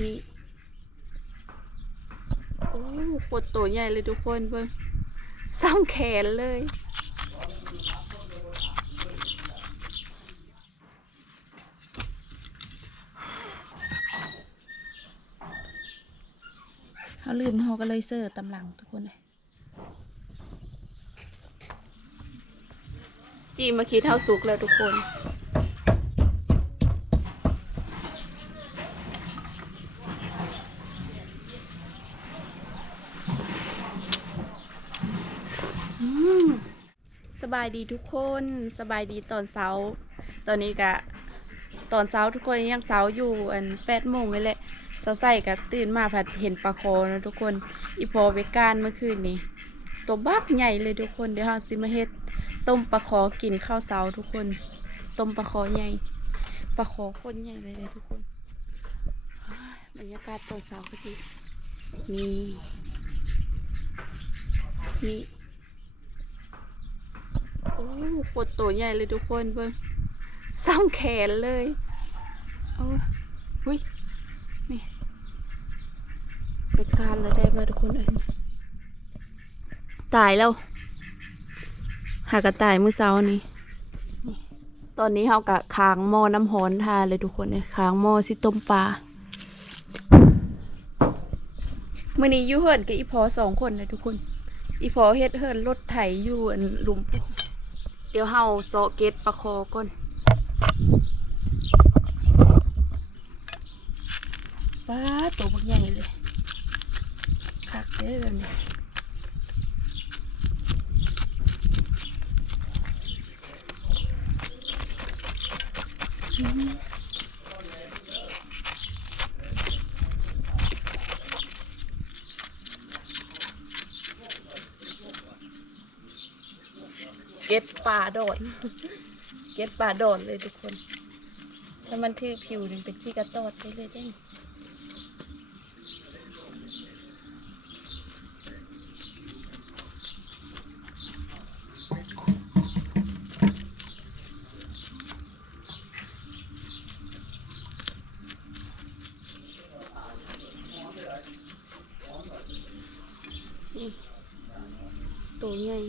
นี่โอ้โคตรตัวใหญ่เลยทุกคนเบิ่งซ้ำแขนเลยเขาลืมเขาก็เลยเสิร์ฟตำลังทุกคนเลยจีมาคิดเท่าสุกแล้วทุกคน อืมส บายดีทุกคนสบายดีตอนเช้า ตอนนี้กะตอนเช้าทุกคนยังเช้าอยู่อันแปดโมงนี่แหละเช้าใส่กะตื่นมาผัดเห็นปลาคอนะทุกคนอีพอไปก้านเมื่อคืนนี้ตัวบักใหญ่เลยทุกคนเดี๋ยวเราสิมาเฮ็ดต้มปลาคอกินข้าวเช้าทุกคนต้มปลาคอใหญ่ปลาคอคตรใหญ่เลยเลยทุกคนบรรยากาศตอนเช้าพอดีนี่นี่ อ้โคตรตัวใหญ่เลยทุกคนเบิ่งซ้ำแขนเลยโอ้หุยนี่ไปการแล้วได้มาทุกคนเอ้ยตายแล้ว หากระตายมือเช้านี่ตอนนี้เขากะค้างหม้อน้ำฮ้อนทาเลยทุกคนเนี่ยค้างหม้อสิต้มปลามื่อนี้ยู่เฮิร์นกับอีพอสองคนเลยทุกคน อีพอเฮ็ดเฮิร์นรถไถอยู่อันลุมปุ๊ เดี๋ยวเฮาโซเกตปลาคอก่อนป้าตัวบักใหญ่เลยคักเด้แบบนี้อืม ปลาโดด เก็ตปลาโดดเลยทุกคน ถ้ามันทื่อผิวหนึ่งเป็นขี้กระตอดไปเลยได้นี่ตัวใหญ่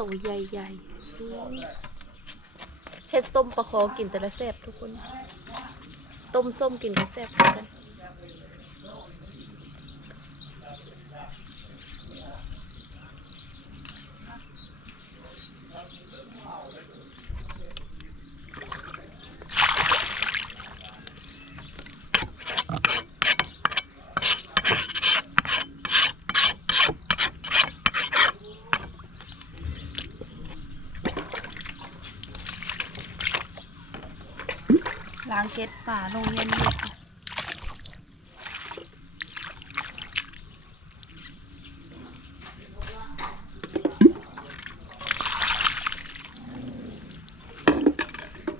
ตัวใหญ่ๆเห็ดส้มปลาคอกินแต่ละแซ่บทุกคน ต้มส้มกินก็แซ่บเหมือนกัน ล้างเก็ดป่าลงเย็นอยู่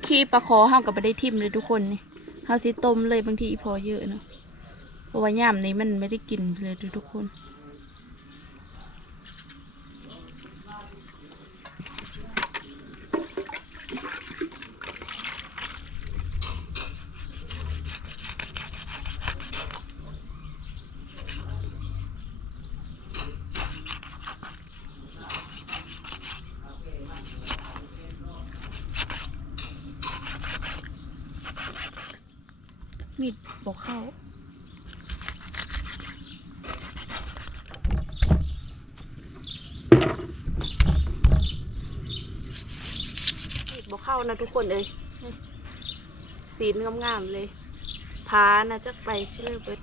ขี้ปลาคอเฮากับไปได้ทิมเลยทุกคนนี่เฮาสิต้มเลยบางทีพอเยอะเนาะเพราะว่าย่ามนี้มันไม่ได้กินเลยทุกคน มีดบเข้าบเข้านะทุกคนเลยสีนงามๆเลยพานะจะไปซิเลอเบิด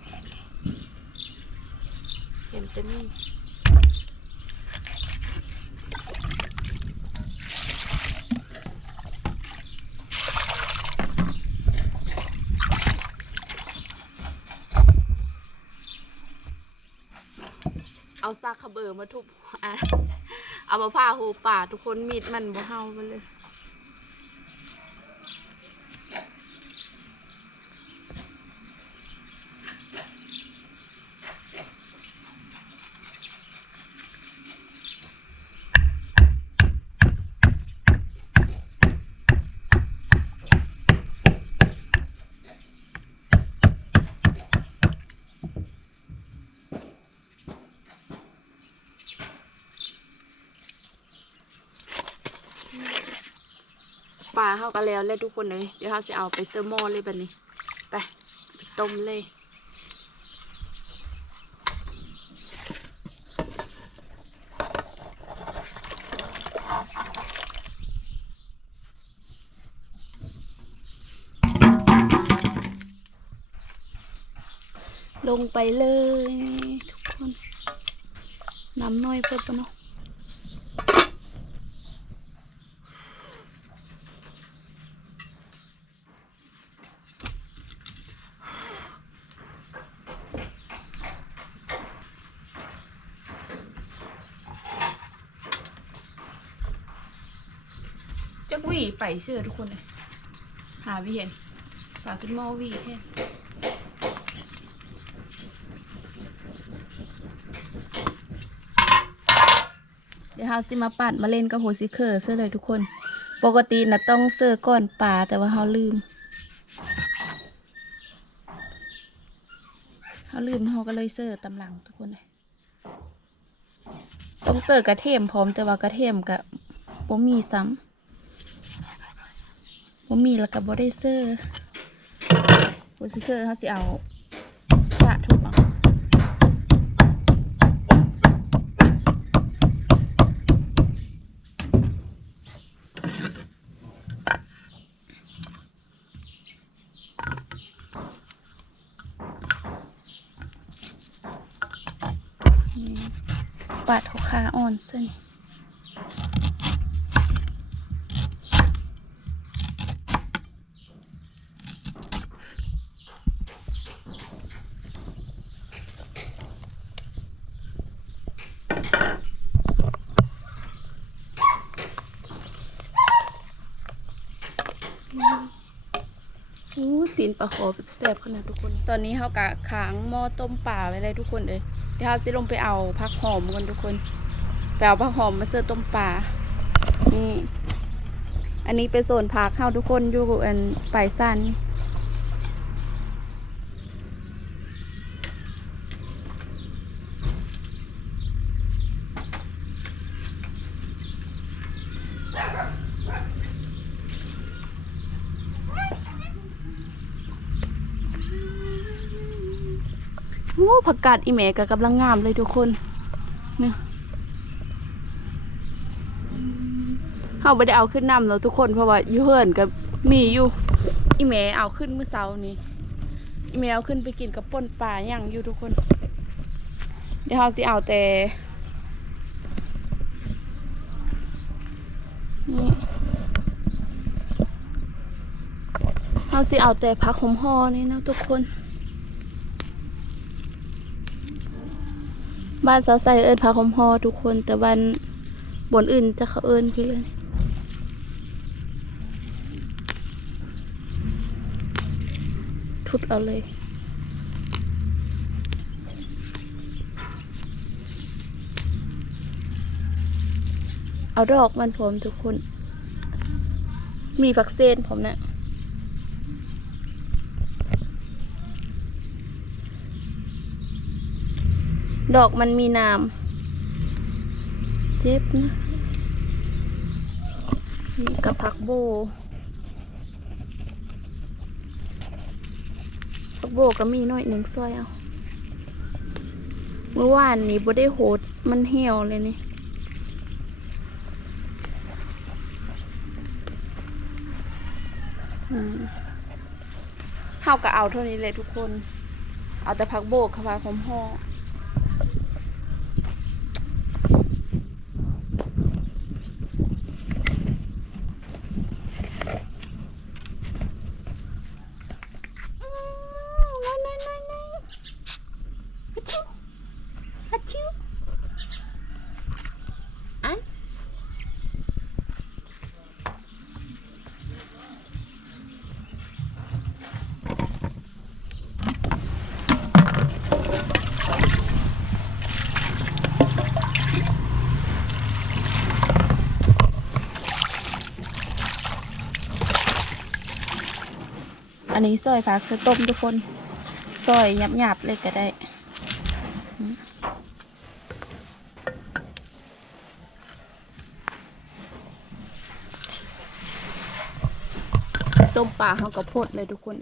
เห็นจะมี่ เอาซากขะเบอร์มาทุบอะเอามาผ้าหูป่าทุกคนมีดมันบ่เฮาไปเลย ข ปลาเฮาก็แล้วเลยทุกคนเลยเดี๋ยวเฮาสิเอาไปเซอร์มอเลยแบัดนี้ไปไปต้มเลยลงไปเลย ทุกคน น้ำน้อยเพิ่มปะเนาะ จักวีไปเสื้อทุกคนเลยหาวิเห็นฝากขึ้นหม้อวีแค่เดี๋ยวเฮาสิมาปัดมาเล่นกับโฮซิเคอร์เสื้อเลยทุกคน ปกตินะต้องเสื้อก่อนปลาแต่ว่าเฮาลืมเฮาลืมเฮาก็เลยเสื้อตำหลังทุกคนเลยต้องเสื้อกระเทียมพร้อมแต่ว่ากระเทียมกับบ่มีซ้ำ ว่ามีแล้วก็บ่ได้เซอร์โบซิเคอร์เขาสิเอาสะทุบเอานี่ปาดหัวขาอ่อนเส้น อู้ สีนปลาขอแซ่บขนาดทุกคน ตอนนี้เขากะขางหม้อต้มป่าไว้เลยทุกคนเลยเดี๋ยวเขาสิลงไปเอาผักหอมกันทุกคนไปเอาผักหอมมาเสิร์ฟต้มป่านี่อันนี้เป็นโซนผักเข้าทุกคนอยู่อันปลายสั้นโอ้ ผักกาดอีเมกกำลังงามเลยทุกคนเนี่ยเขาไม่ได้เอาขึ้นนำแล้วทุกคนเพราะว่าอยู่เฮิร์นกับมีอยู่ อีเมเอาขึ้นเมื่อเช้านี้อีเมเอาขึ้นไปกินกับป่นปลาอย่างอยู่ทุกคน เดี๋ยวเขาสิเอาแต่นี่เขาสิเอาแต่พักหอมหอนี่นะทุกคน บ้านสาวใส่เอิญพาคอมฮอทุกคน แต่บ้านบนอื่นจะเขาเอิญคืออะไรทุดเอาเลยเอาดอกมันผมทุกคน มีผักเซนผมเนะ ดอกมันมีน้ำเจ็บนะนี่กับผักโบผักโบก็มีหน่อยหนึ่งซอยเอาเมื่อวานนี้บ่ได้โหดมันเหี่ยวเลยนี่เฮาก็เอาเท่านี้เลยทุกคน เอาแต่ผักโบกค่ะผักหอมห่อมน้อยน้อยน้อยน้อยฮัชชิวฮัชชิวอันอั นี้ซอยผักเสต้มทุกคนซอยหยาบๆเลยก็ได้ต้มปลาเขาก็พดเลยทุกคน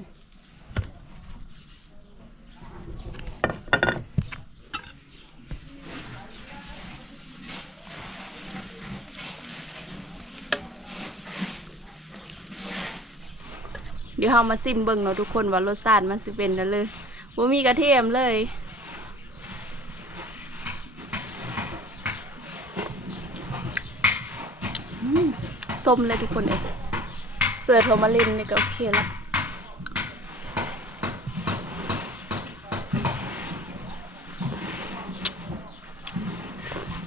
เดี๋ยวเรามาซิมเบิ่งเนาะทุกคนว่ารสชาติมันสิเป็นกันเลยบ่มีกระเทียมเลยส้มเลยทุกคนเองเสือโทมาลินนี่ก็โอเคและ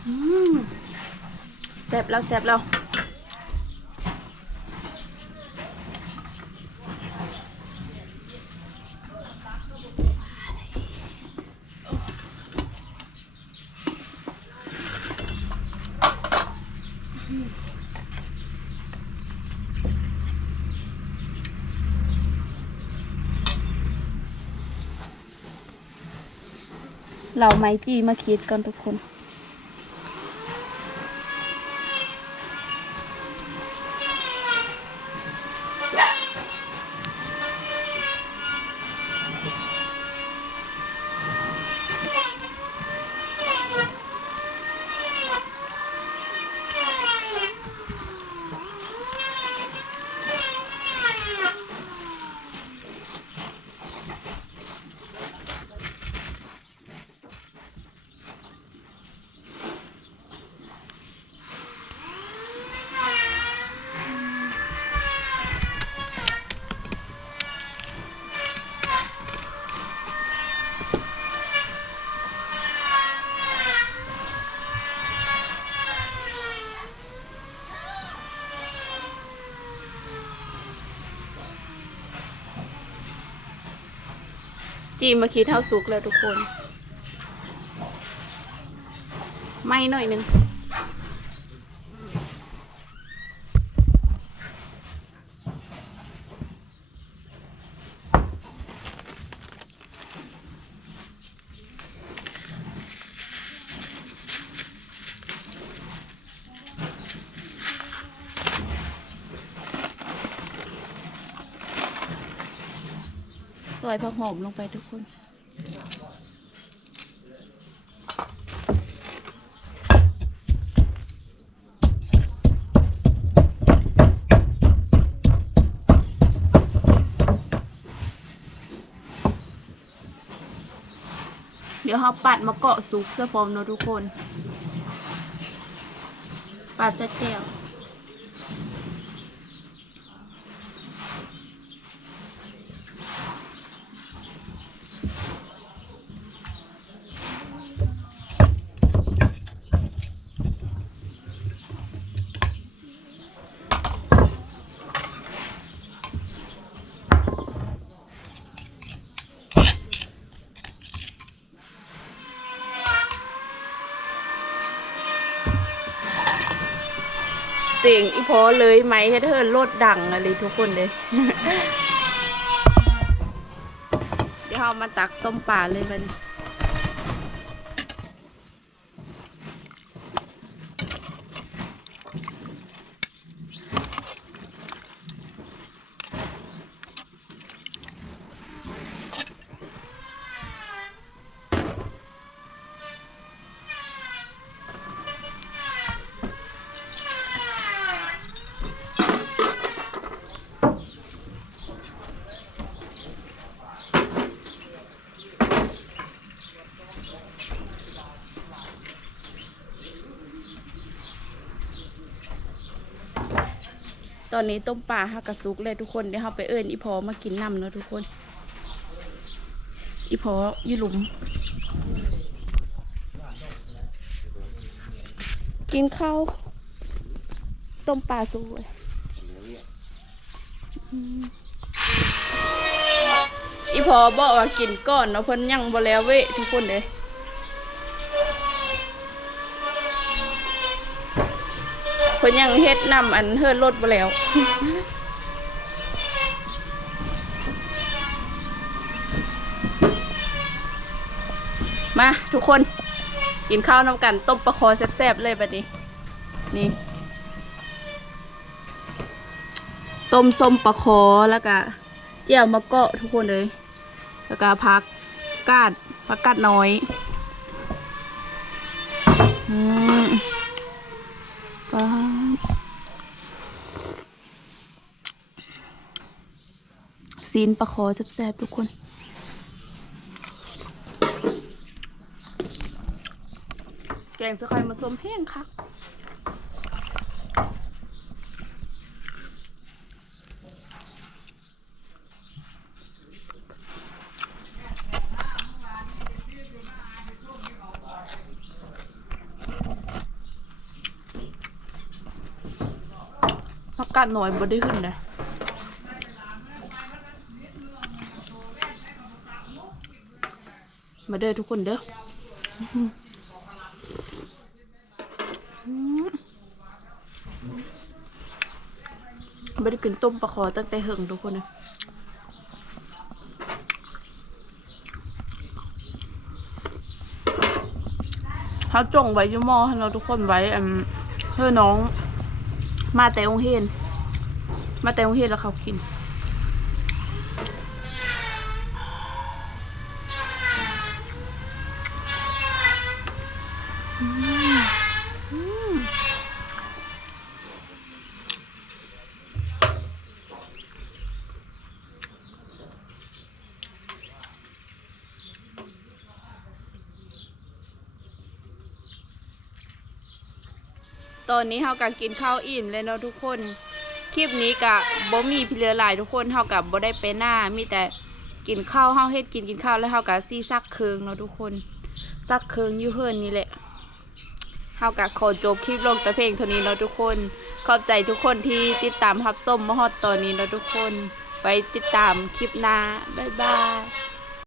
อืมแซ่บแล้วแซ่บแล้ว เราไม้จีมาคิดกันทุกคน จีมาคิดเท่าสุกแล้วทุกคน ไม่หน่อยนึง อยผักหอมลงไปทุกคนเดี๋ยวเราปัดมาเกาะสุกเสื้อฟอมเนอะทุกคน ปัดเสร็จแล้ว สียงอีพอเลยไหมให้เธอโลดดังอะไรทุกคนเลยเดี๋ยวเรามาตักต้มปลาเลยมัน อนนี้ต้มปลาฮักกระซุกเลยทุกคนเดี๋ยวเราไปเอิญอีพอมากินน้ำเนาะทุกคน อีพอยู่หลุม กินข้าวต้มปลาสุกเลยอีพอบอกว่ากินก่อนเนาะเพิ่นยังบ่แล้วเว้ยทุกคนเลย พิ่นยังเฮ็ดนำอันเฮิรรถบ่แล้วมาทุกคนกินข้าวน้ำกันต้มปลาคอแซ่บๆเลยแบบนี้ นี่ ต้มส้มปลาคอแล้วก็เจียวมะเกาะทุกคนเลย แล้วก็พักกาดพักกาดน้อย อืม ก็ซีนปลาคอแซ่บๆทุกคนแกงสะคอยมาสมเพลงคัก กกาดหน่อยบ่ได้ขึ้นเลยมาเด้อทุกคนเด้อไม่ได้กินต้มปลาคอตั้งแต่เหิงทุกคนนะเขาจงไว้ยี่มอให้เราทุกคนไว้เพื่อน้องมาแต่องเฮน มาแต่องเฮนแล้วเขากิน ตอนนี้เฮากับกินข้าวอิ่มเลยเนาะทุกคน คลิปนี้กะบ่มีพี่เหลือหลายทุกคนเฮากับบ่ได้ไปหน้า มีแต่กินข้าวเฮาเฮ็ดกินกินข้าวแล้วเฮากับซี่ซักเคืองเนาะทุกคนซักเคืองอยู่เฮือนนี่แหละเฮากับขอจบคลิปลงแต่เพลงเท่านี้เนาะทุกคน ขอบใจทุกคนที่ติดตามรับส้มมาฮอดตอนนี้เนาะทุกคนไปติดตามคลิปหน้าบ๊ายบาย